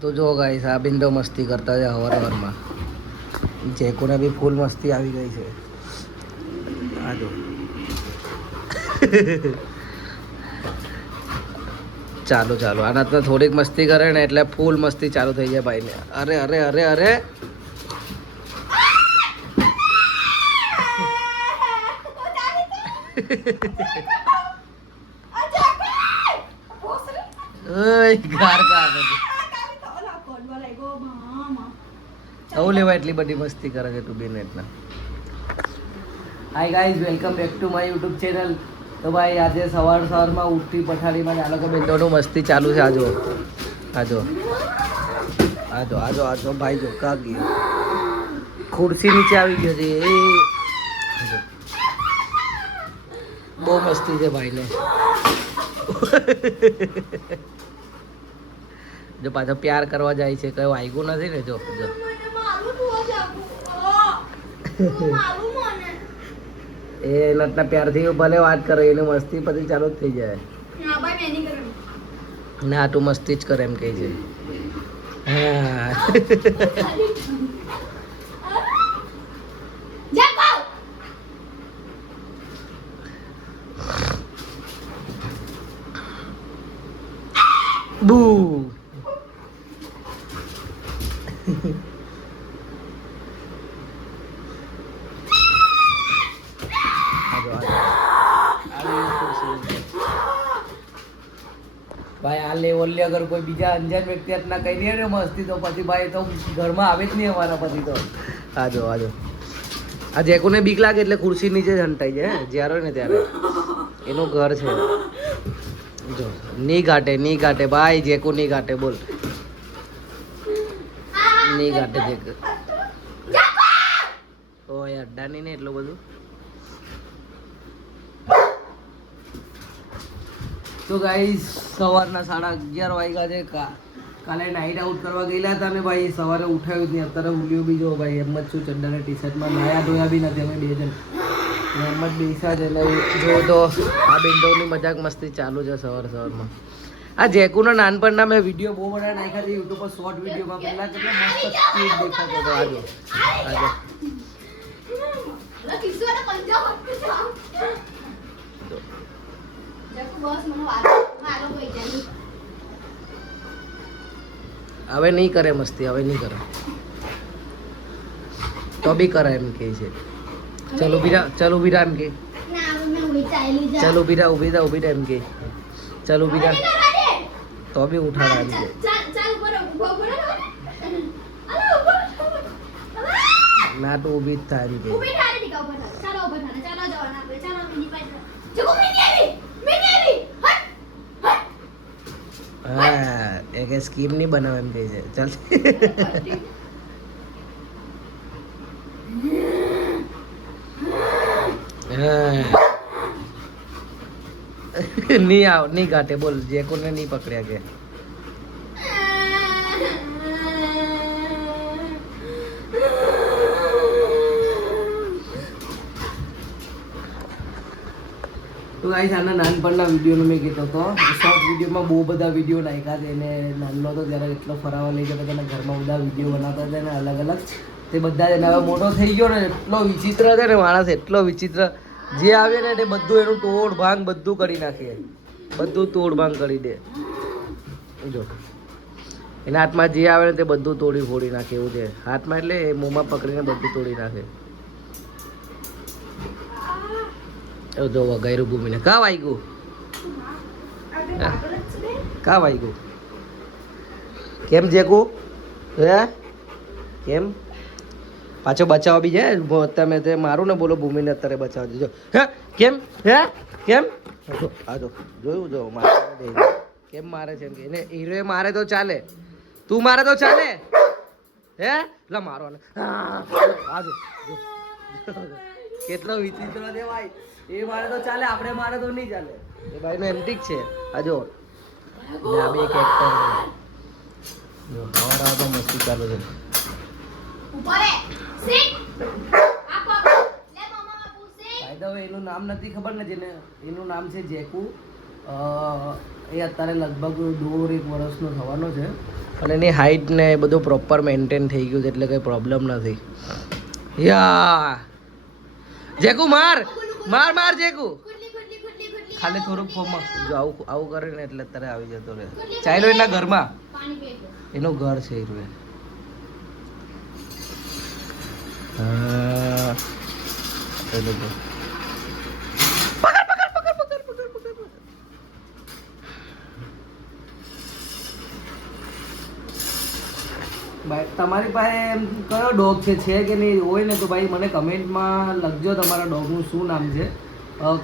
તો જો ગાઈસ આ બિંદો મસ્તી કરતા છે હવારમાં. જેકોને બી ફૂલ મસ્તી આવી ગઈ છે. આ જો ચાલો ચાલો આના તો થોડીક મસ્તી કરે ને એટલે ફૂલ મસ્તી ચાલુ થઈ જાય ભાઈને. અરે અરે અરે અરે ગાર ગાર આવું લેવા એટલી બધી મસ્તી કરે છે તું બેન એટલા. Hi guys welcome back to my YouTube channel. તો ભાઈ આજે સવારમાં ઉઠી પથારીમાં આ લોકો બેનોનું મસ્તી ચાલુ છે. આજો આજો આજો આજો આજો ભાઈ જો કા ગયો ખુરશી નીચે આવી ગયો છે એ બહુ મસ્તી છે ભાઈને. જો પાછો પ્યાર કરવા જાય છે કઈ વાગ્યું નથી ને. જો જો એ નટના પ્યારથી ભલે વાત કરે એને મસ્તી પછી ચાલુ જ થઈ જાય. ના તું મસ્તી જ કરે એમ કહે છે. હા બુ ભાઈ આ લેવલ અગર કોઈ બીજા અંજાન વ્યક્તિ આટલા કહી દે ને મસ્તી તો પછી ભાઈ તો ઘરમાં આવે જ નહીં અમારા પછી તો. આજો આજો આ જેકોને બીક લાગે એટલે ખુરશી નીચે જ હંટાઈ જાય જ્યારે હોય ને ત્યારે. એનું ઘર છે. જો ની ઘાટે ભાઈ જેકો ની ઘાટે બોલ ની ઘાટે જેકો ઓય અડ્ડા નહીં ને એટલું બધું. તો ગાઈસ સવારના 11:30 વાગ્યા છે. કાલે નાઇટ આઉટ કરવા ગયેલા હતા ને ભાઈ સવારે ઉઠાવ્યું જ નહીં. અત્યારે ઉલ્યો બી જો ભાઈ એમ જ છું ચડ્ડા ને ટી શર્ટમાં નાયા ધોયા બી નથી અમે બે જણ એમ જ બેસા છે. એટલે જો તો આ બિંદોની મજાક મસ્તી ચાલુ છે સવારમાં. આ જેકુનો નાનપણના મેં વિડીયો બહુ બધા નાખ્યા છે યુટ્યુબ પર શોર્ટ વિડીયોમાં. પહેલાં કેટલો મસ્ત ક્યુટ દેખાતો હતો. આજો આજો હવે નહીં કરે મસ્તી હવે નહીં કરે તો બી કરે એમ કે છે. ચલો બીરા એમ કે ચલો બીરા ઉભી થા એમ કે ચલો બીરા તો બી ઉઠાડા એમ કે ના તો ઊભી જ થાય એમ કે. હા એક સ્કીમ નહીં બનાવે એમ કહે છે. ચાલ નહીં ગાટે બોલ જેકોને નહીં પકડ્યા કે તો ગાઈસ આના નાનપણના વિડીયોનો મેં કીધો હતો. શોર્ટ વિડીયોમાં બહુ બધા વિડીયો નાખ્યા છે. એને નાનલો હતો ત્યારે એટલો ફરાવા લઈ જતો તેને ઘરમાં બધા વિડીયો બનાવતા હતા ને અલગ અલગ તે બધા જ. હવે મોટો થઈ ગયો ને એટલો વિચિત્ર છે ને માણસ એટલો વિચિત્ર જે આવે ને તે બધું એનું તોડ ભાંગ બધું કરી નાખે. બધું તોડ ભાંગ કરી દે. જો એના હાથમાં જે આવે ને તે બધું તોડી ફોડી નાખે એવું છે. હાથમાં એટલે મોંમાં પકડીને બધું તોડી નાખે. જો વગાયરું ભૂમિને કા વાગ્યું કા વાગ્યું કેમ જેકું હે કેમ પાછો બચાવ બી જાય તમે તે મારું ને બોલો ભૂમિને અત્યારે બચાવ દેજો. હે કેમ આ જો જોયું જો મારે કેમ મારે છે એમ કે એને હીરો મારે તો ચાલે તું મારે તો ચાલે હે લા મારો ને આ જો કેટલો વિચિત્ર છે ભાઈ. એ મારે તો ચાલે આપણે મારે તો નહીં ચાલે. એ ભાઈ નો એન્ટિક છે. આ જો આ બે એક એક્ટર જો હવારા તો મસ્તી ચાલુ છે. ભાઈ તો એનું નામ નથી ખબર ને જેને એનું નામ છે જેકુ એ અત્યારે લગભગ 1.5 વર્ષનો થવાનો છે અને એની હાઇટ ને એ બધું પ્રોપર મેન્ટેન થઈ ગયું છે એટલે કંઈ પ્રોબ્લેમ નથી. યા જેકુ માર માર માર જેકુ ખાલી થોડુંક ફોર્મમાં જો આવું આવું કરે ને એટલે અત્યારે આવી જતો રહે. ચાલ્યો એના ઘરમાં, એનું ઘર છે એ રૂએ. હા ચલો તો ભાઈ તમારી પાસે એમ કયો ડોગ છે કે નહીં હોય ને તો ભાઈ મને કમેન્ટમાં લખજો તમારા ડોગનું શું નામ છે.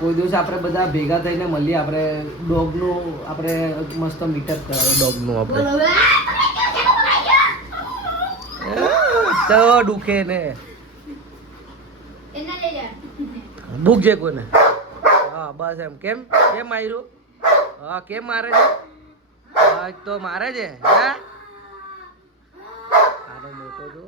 કોઈ દિવસ આપણે બધા ભેગા થઈને મળીએ, આપણે ડોગનું આપણે મસ્ત મીટઅપ કરાવીએ ડોગનું આપણે. તો દુખે ને ભૂખ છે કોઈને. હા બસ એમ. કેમ કેમ માર્યું? હા કેમ મારે છે? હા તો મારે છે. હા આનો મોટો તો